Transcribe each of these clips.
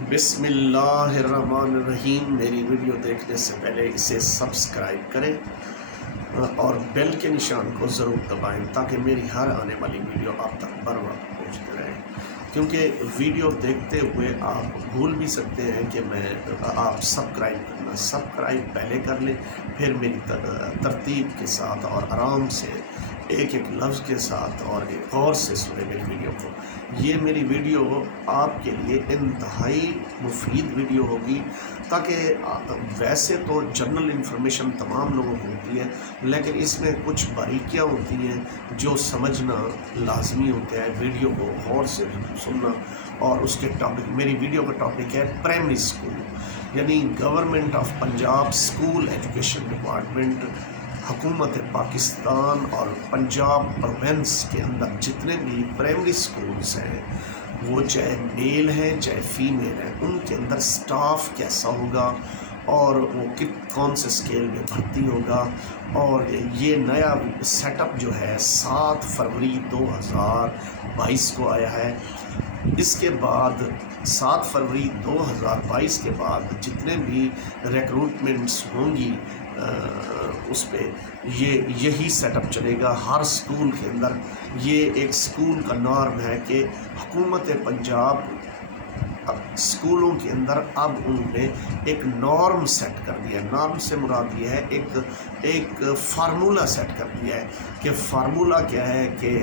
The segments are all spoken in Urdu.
بسم اللہ الرحمن الرحیم۔ میری ویڈیو دیکھنے سے پہلے اسے سبسکرائب کریں اور بیل کے نشان کو ضرور دبائیں تاکہ میری ہر آنے والی ویڈیو آپ تک بر وقت پہنچتی رہے، کیونکہ ویڈیو دیکھتے ہوئے آپ بھول بھی سکتے ہیں کہ آپ سبسکرائب پہلے کر لیں، پھر میری ترتیب کے ساتھ اور آرام سے ایک ایک لفظ کے ساتھ اور غور سے سنیں میری ویڈیو کو۔ یہ میری ویڈیو آپ کے لیے انتہائی مفید ویڈیو ہوگی، تاکہ ویسے تو جنرل انفارمیشن تمام لوگوں کو ہوتی ہے، لیکن اس میں کچھ باریکیاں ہوتی ہیں جو سمجھنا لازمی ہوتا ہے۔ ویڈیو کو غور سے سننا، اور اس کے ٹاپک، میری ویڈیو کا ٹاپک ہے پرائمری اسکول، یعنی government of Punjab school education department, حکومت پاکستان اور پنجاب پروونس کے اندر جتنے بھی پرائمری اسکولز ہیں، وہ چاہے میل ہیں چاہے فیمیل ہیں، ان کے اندر سٹاف کیسا ہوگا اور وہ کون سے اسکیل میں بھرتی ہوگا۔ اور یہ نیا سیٹ اپ جو ہے 7 فروری 2022 کو آیا ہے۔ اس کے بعد 7 فروری 2022 کے بعد جتنے بھی ریکروٹمنٹس ہوں گی اس پہ یہی سیٹ اپ چلے گا ہر اسکول کے اندر۔ یہ ایک اسکول کا نارم ہے کہ حکومت پنجاب اسکولوں کے اندر اب انہوں نے ایک نارم سیٹ کر دیا ہے۔ نارم سے مراد یہ ہے ایک فارمولہ سیٹ کر دیا ہے کہ فارمولہ کیا ہے کہ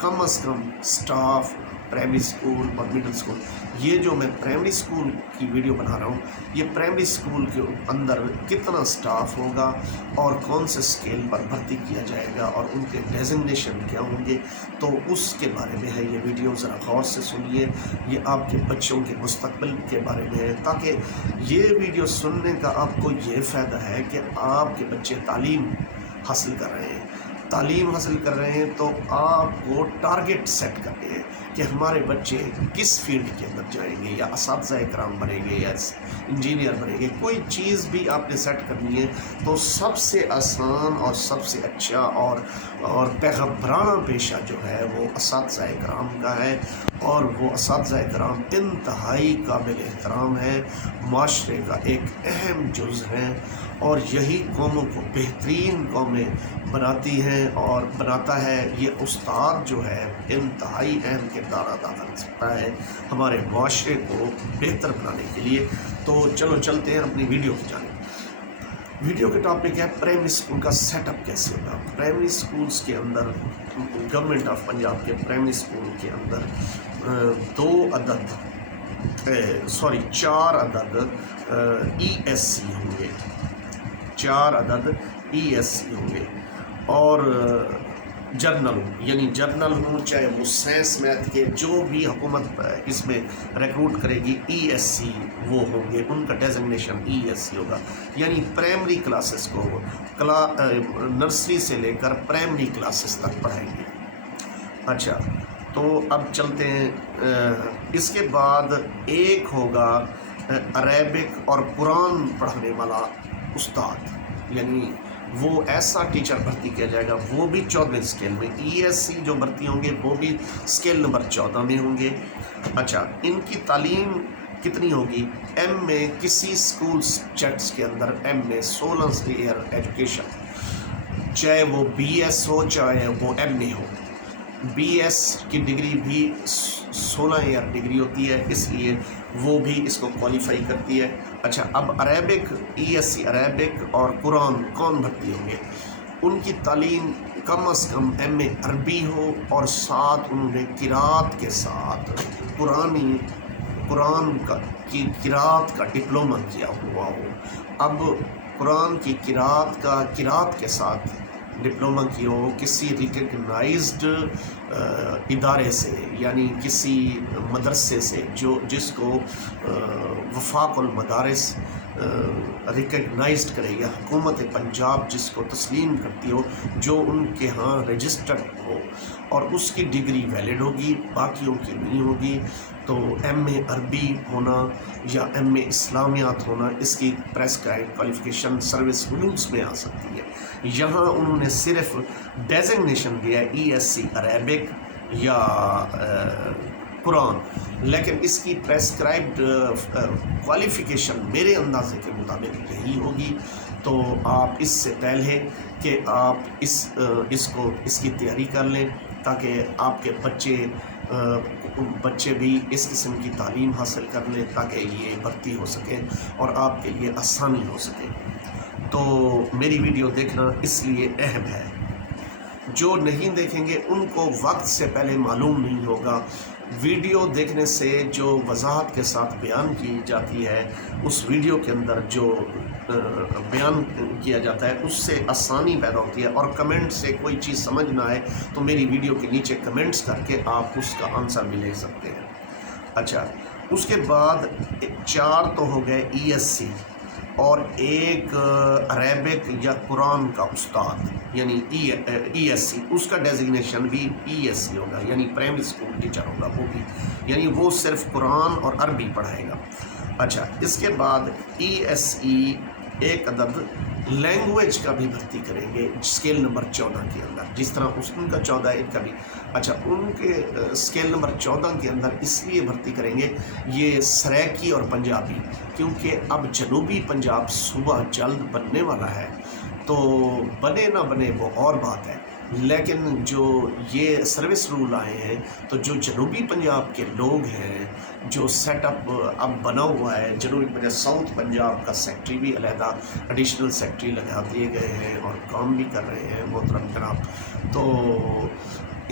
کم از کم سٹاف پرائمری اسکول اور مڈل اسکول، یہ جو میں پرائمری اسکول کی ویڈیو بنا رہا ہوں، یہ پرائمری اسکول کے اندر کتنا سٹاف ہوگا اور کون سے اسکیل پر بھرتی کیا جائے گا اور ان کے ڈیزگنیشن کیا ہوں گے، تو اس کے بارے میں ہے یہ ویڈیو۔ ذرا غور سے سنیے، یہ آپ کے بچوں کے مستقبل کے بارے میں ہے، تاکہ یہ ویڈیو سننے کا آپ کو یہ فائدہ ہے کہ آپ کے بچے تعلیم حاصل کر رہے ہیں۔ تعلیم حاصل کر رہے ہیں تو آپ کو ٹارگٹ سیٹ کرنے ہیں کہ ہمارے بچے کس فیلڈ کے اندر جائیں گے، یا اساتذہ کرام بنیں گے یا انجینئر بنیں گے۔ کوئی چیز بھی آپ نے سیٹ کرنی ہے تو سب سے آسان اور سب سے اچھا اور پیغمبرانہ پیشہ جو ہے وہ اساتذہ کرام کا ہے، اور وہ اساتذہ کرام انتہائی قابل احترام ہے، معاشرے کا ایک اہم جز ہیں، اور یہی قوموں کو بہترین قومیں بناتی ہیں اور بناتا ہے۔ یہ استاد جو ہے انتہائی اہم کردار ادا کر سکتا ہے ہمارے معاشرے کو بہتر بنانے کے لیے۔ تو چلو چلتے ہیں اپنی ویڈیو کی جانب۔ ویڈیو کے ٹاپک ہے پرائمری اسکول کا سیٹ اپ کیسے ہوگا۔ پرائمری اسکولز کے اندر، گورنمنٹ آف پنجاب کے پرائمری اسکول کے اندر 4 عدد ای ایس سی ہوں گے، 4 عدد ای ایس سی ہوں گے، اور جرنل یعنی جرنل ہوں، چاہے وہ سائنس میتھ کے جو بھی حکومت اس میں ریکروٹ کرے گی، ای ایس سی وہ ہوں گے، ان کا ڈیزگنیشن ای ایس سی ہوگا، یعنی پرائمری کلاسز کو نرسری سے لے کر پرائمری کلاسز تک پڑھائیں گے۔ اچھا، تو اب چلتے ہیں۔ اس کے بعد ایک ہوگا عربک اور قرآن پڑھانے والا استاد، یعنی وہ ایسا ٹیچر بھرتی کیا جائے گا، وہ بھی 14ویں اسکیل میں۔ ای ایس سی جو بھرتی ہوں گے وہ بھی اسکیل نمبر 14 میں ہوں گے۔ اچھا، ان کی تعلیم کتنی ہوگی؟ ایم میں کسی اسکول سبجیکٹس کے اندر ایم میں 16 ایئر ایجوکیشن، چاہے وہ بی ایس ہو چاہے وہ ایم اے ہو۔ بی ایس کی ڈگری بھی 16 ایئر ڈگری ہوتی ہے، اس لیے وہ بھی اس کو کوالیفائی کرتی ہے۔ اچھا، اب Arabic, E S C Arabic اور قرآن کون بھرتی ہوں گے؟ ان کی تعلیم کم از کم ایم اے عربی ہو، اور ساتھ انہوں نے قرات کے ساتھ قرآن کی قرات کا ڈپلومہ کیا ہوا ہو۔ اب قرآن کی قرات کے ساتھ ڈپلومہ کیا ہو کسی ریکگنائزڈ ادارے سے، یعنی کسی مدرسے سے جس کو وفاق المدارس ریکگنائزڈ کرے، یا حکومت پنجاب جس کو تسلیم کرتی ہو، جو ان کے ہاں رجسٹرڈ ہو، اور اس کی ڈگری ویلڈ ہوگی، باقیوں کی نہیں ہوگی۔ تو ایم اے عربی ہونا یا ایم اے اسلامیات ہونا، اس کی پریسکرائبڈ کوالیفیکیشن سروس رولز میں آ سکتی ہے۔ یہاں انہوں نے صرف ڈیزگنیشن دیا ہے ای ایس سی عربک یا قرآن، لیکن اس کی پریسکرائبڈ کوالیفیکیشن میرے اندازے کے مطابق یہی ہوگی۔ تو آپ اس سے پہلے کہ آپ اس کی تیاری کر لیں تاکہ آپ کے بچے بھی اس قسم کی تعلیم حاصل کر لیں تاکہ یہ بھرتی ہو سکے اور آپ کے لیے آسانی ہو سکے۔ تو میری ویڈیو دیکھنا اس لیے اہم ہے۔ جو نہیں دیکھیں گے ان کو وقت سے پہلے معلوم نہیں ہوگا۔ ویڈیو دیکھنے سے جو وضاحت کے ساتھ بیان کی جاتی ہے، اس ویڈیو کے اندر جو بیان کیا جاتا ہے اس سے آسانی پیدا ہوتی ہے، اور کمنٹ سے کوئی چیز سمجھ نہ آئے تو میری ویڈیو کے نیچے کمنٹس کر کے آپ اس کا آنسر بھی لے سکتے ہیں۔ اچھا، اس کے بعد 4 تو ہو گئے ESC، اور ایک عربک یا قرآن کا استاد یعنی ESC، اس کا ڈیزگنیشن بھی ESC ہوگا، یعنی پرائمری اسکول ٹیچر ہوگا وہ بھی، یعنی وہ صرف قرآن اور عربی پڑھائے گا۔ اچھا، اس کے بعد ESE ایک عدد لینگویج کا بھی بھرتی کریں گے اسکیل نمبر 14 کے اندر، جس طرح ان کا 14 ان کا بھی۔ اچھا، ان کے اسکیل نمبر 14 کے اندر اس لیے بھرتی کریں گے یہ سرائکی اور پنجابی، کیونکہ اب جنوبی پنجاب صوبہ جلد بننے والا ہے۔ تو بنے نہ بنے وہ اور بات ہے، لیکن جو یہ سروس رول آئے ہیں تو جو جنوبی پنجاب کے لوگ ہیں، جو سیٹ اپ اب بنا ہوا ہے جنوبی پنجاب، ساؤتھ پنجاب کا سیکٹری بھی علیحدہ ایڈیشنل سیکٹری لگا دیے گئے ہیں اور کام بھی کر رہے ہیں محترم جناب۔ تو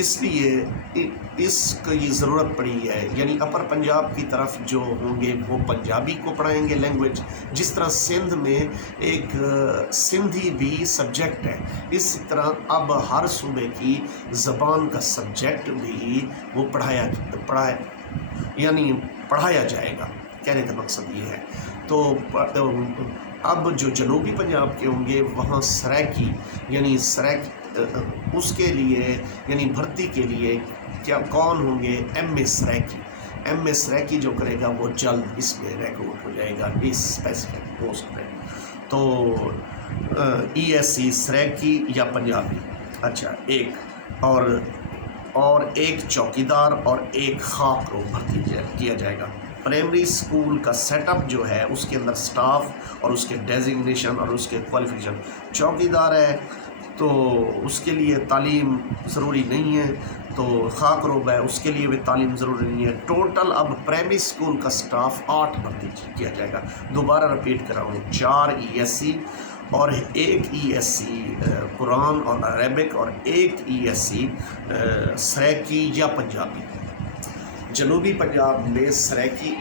اس لیے اس کی ضرورت پڑی ہے، یعنی اپر پنجاب کی طرف جو ہوں گے وہ پنجابی کو پڑھائیں گے لینگویج، جس طرح سندھ میں ایک سندھی بھی سبجیکٹ ہے، اس طرح اب ہر صوبے کی زبان کا سبجیکٹ بھی وہ پڑھایا جائے گا۔ کہنے کا مقصد یہ ہے۔ تو اب جو جنوبی پنجاب کے ہوں گے وہاں سرائکی یعنی اس کے لیے یعنی بھرتی کے لیے کون ہوں گے؟ MA سرائکی جو کرے گا وہ جلد اس میں ریکروٹ ہو جائے گا اس اسپیسیفک پوسٹ پہ۔ تو ESC سرائکی یا پنجابی۔ اچھا، ایک اور ایک چوکیدار اور ایک خاک رو بھرتی کیا جائے گا۔ پرائمری اسکول کا سیٹ اپ جو ہے اس کے اندر سٹاف اور اس کے ڈیزگنیشن اور اس کے کوالیفیکیشن، چوکیدار ہے تو اس کے لیے تعلیم ضروری نہیں ہے، تو خاک روب ہے اس کے لیے بھی تعلیم ضروری نہیں ہے۔ ٹوٹل اب پرائمری اسکول کا سٹاف 8 بھرتی کیا جائے گا۔ دوبارہ رپیٹ کر رہا ہوں، 4 ESC اور ایک ESC قرآن اور عربک اور ایک ESC سرائکی یا پنجابی۔ جنوبی پنجاب میں سرائکی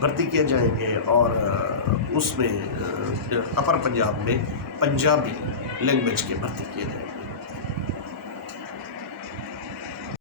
بھرتی کیے جائیں گے، اور اس میں اپر پنجاب میں پنجابی لینگویج کے بھرتی کیے جائیں گے۔